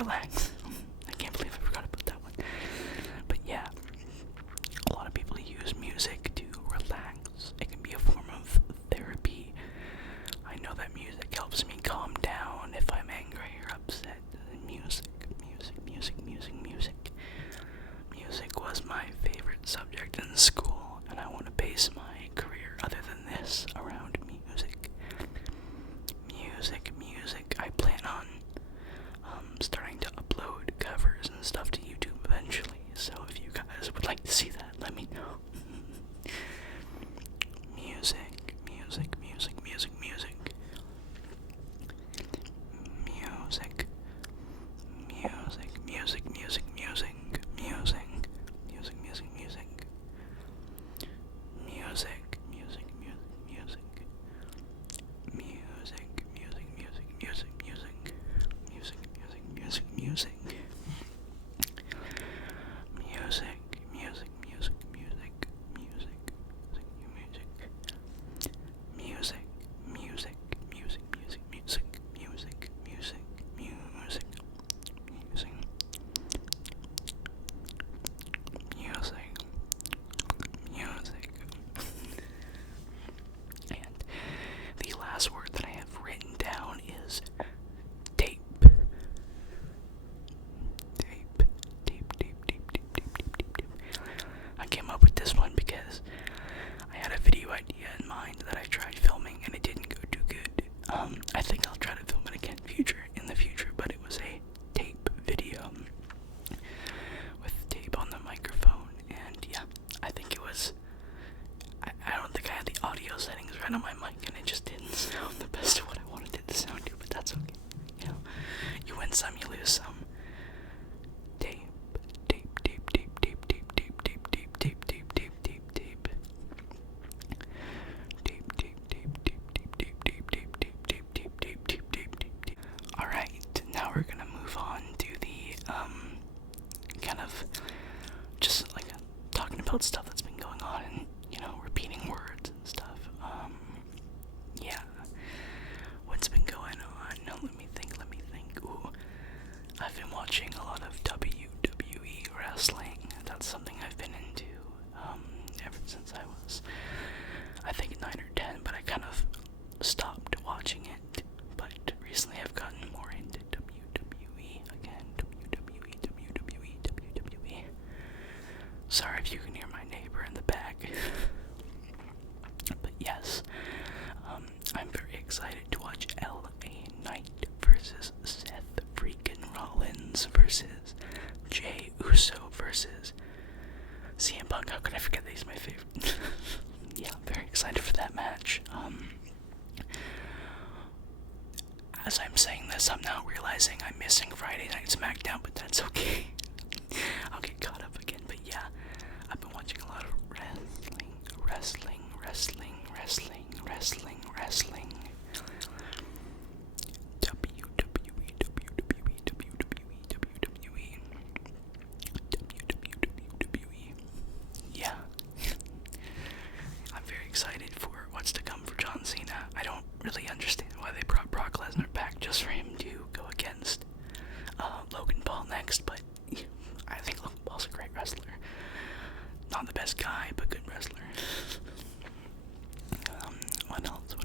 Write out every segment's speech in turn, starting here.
relax. I can't believe I forgot about that one. But yeah, a lot of people use music to relax. It can be a form of therapy. I know that music helps me calm down if I'm angry or upset. Music. Music was my favorite subject in school, and I want to base my career other than this around music. I plan on starting to upload covers and stuff to YouTube eventually, so if you guys would like to see that, let me know. Music. Word that I have written down is tape. I came up with this one because I had a video idea in mind that I tried filming and it didn't go too good. I think I'll try to film it again in the future, but it was a tape video with tape on the microphone, and yeah, I think it was. I don't think I had the audio settings right on my mic, and it just didn't sound the best of what I wanted it to sound to, but that's okay. You know, you win some, you lose some. Tape. Alright, now we're gonna move on to the, kind of, just like, talking about stuff that's been going on and, repeating words and stuff. Yeah. What's been going on? No, let me think. Ooh. I've been watching a lot of WWE wrestling. That's something I've been into, ever since I was, I think, 9 or 10, but I kind of stopped watching it. But recently I've gotten more into WWE again. WWE. Sorry if you can hear my neighbor in the back. But yes, I'm very excited to watch LA Knight versus Seth freaking Rollins versus Jey Uso versus CM Punk. How could I forget that he's my favorite? Yeah, I'm very excited for that match. As I'm saying this, I'm now realizing I'm missing Friday Night SmackDown, but that's okay. I'll get caught up again, but yeah, I've been watching a lot of wrestling. WWE. Yeah. I'm very excited for what's to come for John Cena. I don't really understand why they brought Brock Lesnar back just for him to go against Logan Paul next, but I think Logan Paul's a great wrestler. Not the best guy, but good wrestler. What else?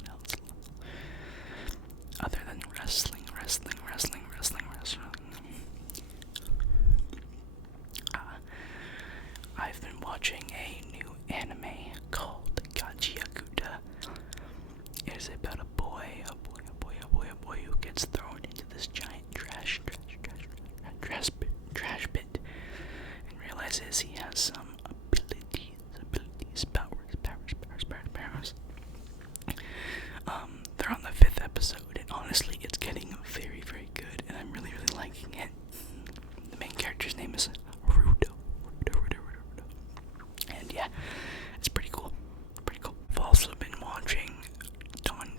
Other than wrestling. I've been watching a new anime called Gachiakuta. It is about a boy who gets thrown into this giant trash pit and realizes he has some abilities, powers. They're on the 5th episode, and honestly, it's getting very, very good, and I'm really, really liking it. The main character's name is Rudo. And yeah, it's pretty cool. I've also been watching Dawn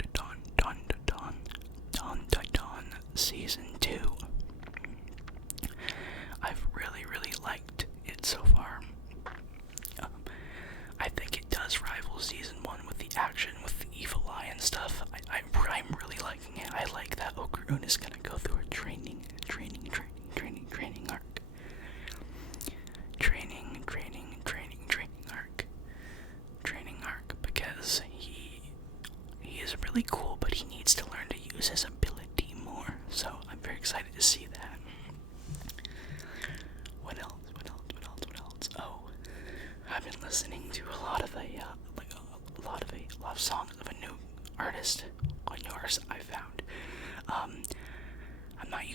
Season 2. I've really, really liked it so far. I think it does rival Season 1 with the action, with the evil eye and stuff. I'm really liking it. I like that Okurun is gonna go through a training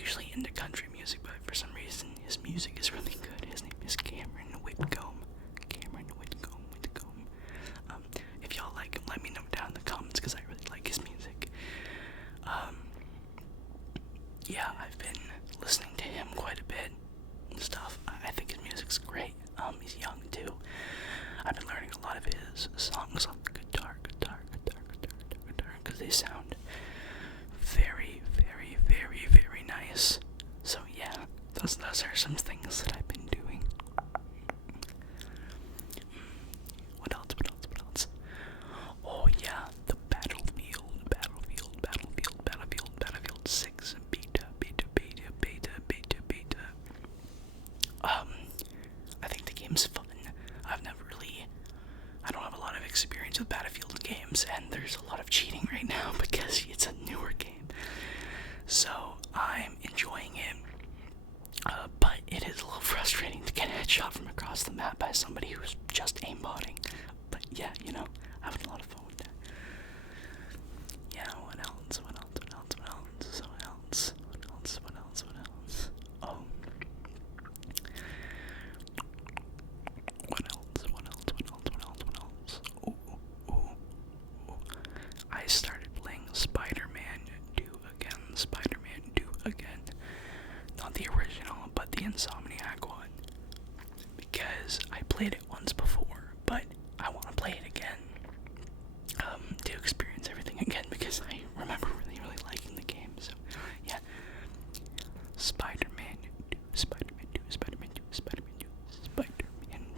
usually into country music, but for some reason his music is really good. His name is Cameron Whitcomb. Cameron Whitcomb. If y'all like him, let me know down in the comments, because I really like his music. Yeah, I've been listening to him quite a bit and stuff. I think his music's great. He's young too. I've been learning a lot of his songs on the guitar, because they sound very, very, very, very nice. So yeah, those are some things that I've been doing. What else? Oh yeah, the Battlefield 6 beta. I think the game's fun. I don't have a lot of experience with Battlefield games, and there's a lot of cheating right now because it's a newer game. So I'm enjoying it, but it is a little frustrating to get a headshot from across the map by somebody who's just aimbotting. But yeah, having a lot of fun with that. Yeah, what else? Oh. What else? Ooh. I started playing Spider-Man 2 again. Not the original, but the Insomniac one. Because I played it once before, but I want to play it again. To experience everything again, because I remember really, really liking the game. So, yeah. Spider-Man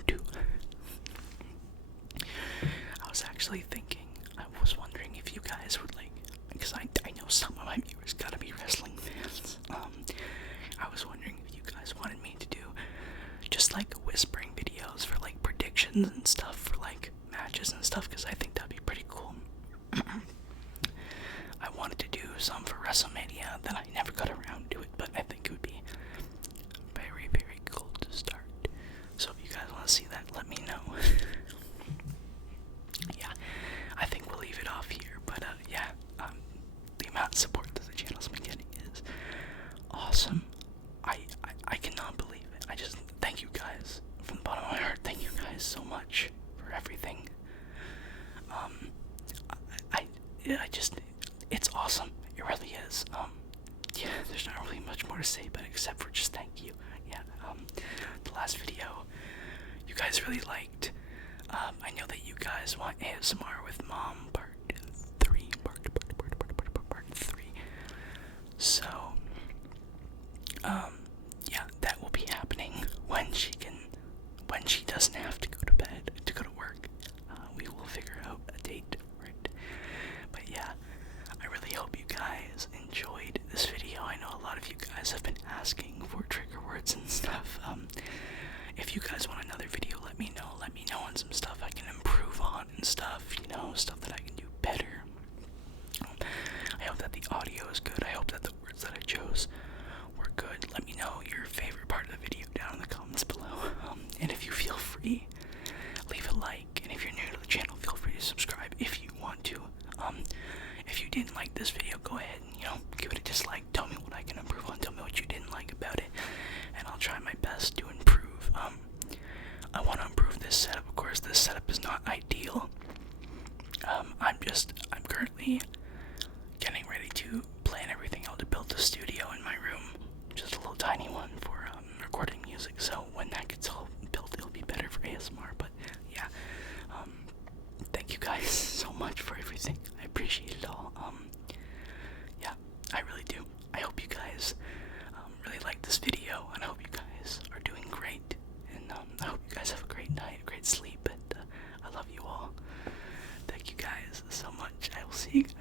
2. I was actually thinking, I was wondering if you guys would like, because I know some of my viewers gotta be wrestling fans. I was wondering if you guys wanted me to do just like whispering videos for like predictions and stuff for like matches and stuff, because I think that'd be pretty cool. I wanted to do some for WrestleMania, then I never got around to it, but I think it would be very, very cool to start. So if you guys want to see that, let me know. Yeah, I think we'll leave it off here, but yeah, the amount of support that the channel's been getting is awesome. I cannot believe it. I just thank you guys from the bottom of my heart. Thank you guys so much for everything. It's awesome. It really is. Yeah, there's not really much more to say, but except for just thank you. Yeah, the last video you guys really liked. I know that you guys want ASMR with Mom part 3. So, yeah, that will be happening when she doesn't have to go to bed, to go to work. We will figure out a date, right? But yeah, I really hope you guys enjoyed this video. I know a lot of you guys have been asking for trigger words and stuff. If you guys want another video, let me know. Let me know on some stuff I can improve on and stuff, stuff that I can do better. I hope that the audio is good. I hope that the words that I chose were good. Let me know your favorite part of the video down in the comments below. And if you feel free, leave a like. And if you're new to the channel, feel free to subscribe if you want to. If you didn't like this video, go ahead and, give it a dislike. Tell me what I can improve on. Tell me what you didn't like about it. And I'll try my best to improve. I want to improve this setup. Of course, this setup is not ideal. I'm currently getting ready to plan everything out to build a studio in my room. Just a little tiny one for recording music. So when that gets all built, it'll be better for ASMR. But yeah, thank you guys so much for everything. I appreciate it all. Yeah, I really do. I hope you guys really like this video, and I hope you guys are doing great. And I hope you guys have a great night, a great sleep, and I love you all. Thank you guys so much. I will see you guys